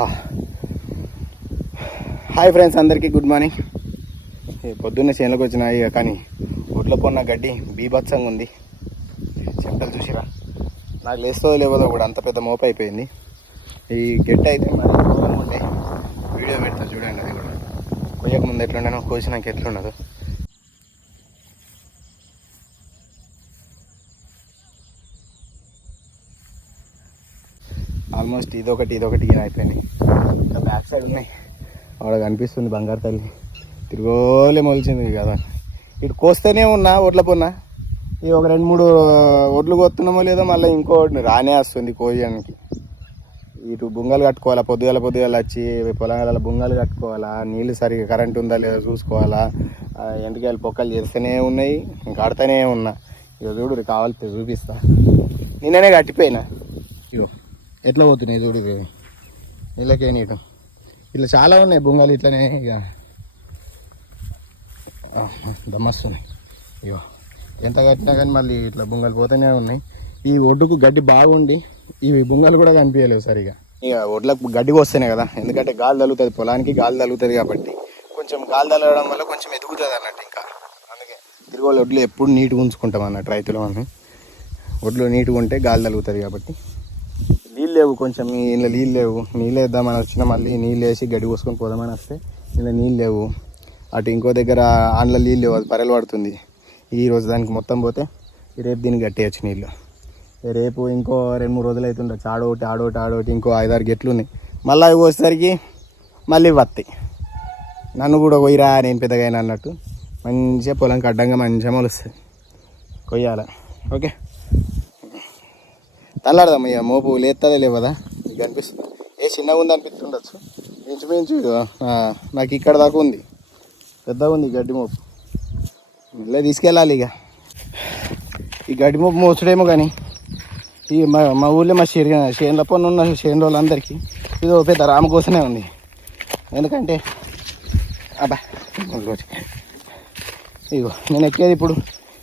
Ah. Hi friends అందరికీ good morning పొద్దున్నే చేనులకు వచ్చిన ఇక కానీ ఒడ్ల పొన్న గడ్డి బీభత్సంగా ఉంది. చెమటలు చూసిరా? నాకు లేస్తుందో లేవదో కూడా అంత పెద్ద మోప అయిపోయింది. ఈ గడ్డి అయితే మరి ఉండే. వీడియో పెడతా చూడండి అది కూడా. కొయ్యక ముందు ఎట్లుండనో కోసినాక ఎట్లుండదు. ఆల్మోస్ట్ ఇదొకటి ఇదొకటి గిన అయిపోయినాయి. ఇంకా బ్యాక్ సైడ్ ఉన్నాయి. అక్కడ కనిపిస్తుంది బంగారు తల్లి. తిరుగోలే మొలిచింది కదా ఇటు కోస్తేనే ఉన్నా ఒడ్ల పొన్నా. ఈ ఒక రెండు మూడు ఒడ్లు కొత్తున్నామో లేదో మళ్ళీ ఇంకో రానే వస్తుంది కోయడానికి. ఇటు బుంగలు కట్టుకోవాలా పొద్దుగాల పొద్దుగాల వచ్చి పొలంగాల బుంగలు కట్టుకోవాలా నీళ్ళు సరిగా కరెంట్ ఉందా లేదా చూసుకోవాలా ఆ పొక్కలు చేస్తూనే ఉన్నాయి కడతానే ఆడుతూనే ఉన్నా. ఇక చూడు కావాలి చూపిస్తా. నిన్ననే కట్టిపోయినా. ఇగో. ఎట్లా పోతున్నాయి చూడు ఇళ్ళకే నీళ్ళకే నీటు. ఇట్లా చాలా ఉన్నాయి బొంగలు ఇట్లనే ఇక. దమ్మస్తున్నాయి. ఇగో ఎంత కట్టినా కానీ మళ్ళీ ఇట్లా బొంగలు పోతూనే ఉన్నాయి. ఈ ఒడ్డుకు గడ్డి బాగుండి ఇవి బొంగలు కూడా కనిపించలేవు సరిగా. ఇక ఒడ్లకు గడ్డి వస్తేనే కదా ఎందుకంటే గాలి తగులుతుంది పొలానికి గాలి తగులుతుంది కాబట్టి. కొంచెం గాలి తగలడం వల్ల కొంచెం ఎదుగుతుంది అన్నట్టు ఇంకా. అందుకే తిరుగు ఒడ్లు ఎప్పుడు నీట్గా ఉంచుకుంటాం అన్నట్టు రైతులు మనం. ఒడ్లు నీట్గా ఉంటే గాలి తగులుతుంది కాబట్టి. నీళ్ళు లేవు కొంచెం. ఇంట్లో నీళ్ళు లేవు. నీళ్ళు వేద్దామని వచ్చిన మళ్ళీ నీళ్ళు వేసి గడి పోసుకొని పోదామని వస్తే ఇంట్లో నీళ్ళు లేవు. అటు ఇంకో దగ్గర అందులో నీళ్ళు లేవు. అది పరలు పడుతుంది. ఈ రోజు దానికి మొత్తం పోతే రేపు దీన్ని కట్టేయచ్చు నీళ్ళు. రేపు ఇంకో రెండు మూడు రోజులు అవుతుండొచ్చు ఆడోటి ఆడోటి ఆడోటి ఇంకో ఐదారు గెట్లు ఉన్నాయి. మళ్ళీ అవి పోసేసరికి మళ్ళీ వస్తాయి నన్ను కూడా కొయ్యరా నేను పెద్దగా అయినా అన్నట్టు. మంచిగా పొలంకి అడ్డంగా మంచిగా మొలుస్తుంది. కొయ్యాల? ఓకే. తల్లాడదాం ఇక మోపు లేస్తుందా లేవదా? నీకు అనిపిస్తుంది? ఏ చిన్నగా ఉంది అనిపిస్తుండొచ్చు. ఇంచుమించు నాకు ఇక్కడ దాకా ఉంది. పెద్దగా ఉంది గడ్డి మోపు. మళ్ళీ తీసుకెళ్ళాలి ఇక. ఈ గడ్డి మోపు మోసుడేమో కానీ ఈ మా మా ఊళ్ళో మా షేర్ షేన్ల పన్ను ఉన్న షేన్ వాళ్ళందరికీ ఇది ఒక పెద్ద రామకోసమే ఉంది. ఎందుకంటే అబ్బా ఇగో నేను ఎక్కేది ఇప్పుడు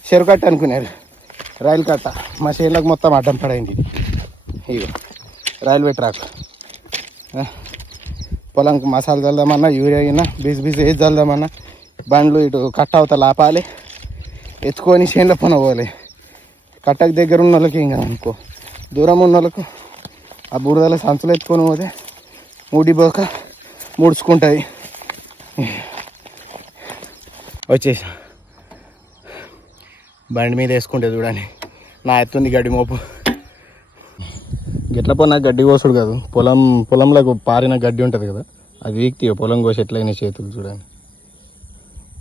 చెరువు అనుకున్నారు రైలు కట్ట. మా చేనులకు మొత్తం అడ్డం పడైంది ఇది. ఇగో రైల్వే ట్రాక్. పొలంకి మసాలా చల్దామన్నా యూరియా అయినా బిజ్ బిజీ ఏది చల్దామన్నా బండ్లు ఇటు కట్ట అవతల ఆపాలి ఎత్తుకొని చేనులో పని పోవాలి కట్టకు దగ్గర ఉన్న వాళ్ళకి ఇంకా అనుకో. దూరం ఉన్న వాళ్ళకు ఆ బురదల సంచులు ఎత్తుకొని పోతే మూడిపోక ముడుచుకుంటుంది వచ్చేసా. బండి మీద వేసుకుంటే చూడండి. నా ఎత్తుంది గడ్డి మోపు. గిట్ల పో నాకు గడ్డి కోసుడు కాదు. పొలం పొలంలో పారిన గడ్డి ఉంటుంది కదా అది వీక్తి పొలం కోసి ఎట్లయినా చేతులు చూడండి.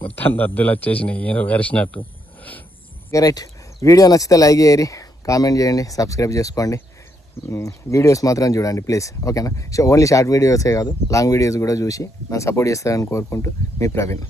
మొత్తం దద్దులు వచ్చేసినాయి ఏదో వెరిసినట్టు ఓకే రైట్ వీడియో నచ్చితే లైక్ చేయరి కామెంట్ చేయండి సబ్స్క్రైబ్ చేసుకోండి. వీడియోస్ మాత్రం చూడండి ప్లీజ్ ఓకేనా సో ఓన్లీ షార్ట్ వీడియోసే కాదు లాంగ్ వీడియోస్ కూడా చూసి నన్ను సపోర్ట్ చేస్తారని కోరుకుంటూ మీ ప్రవీణ్.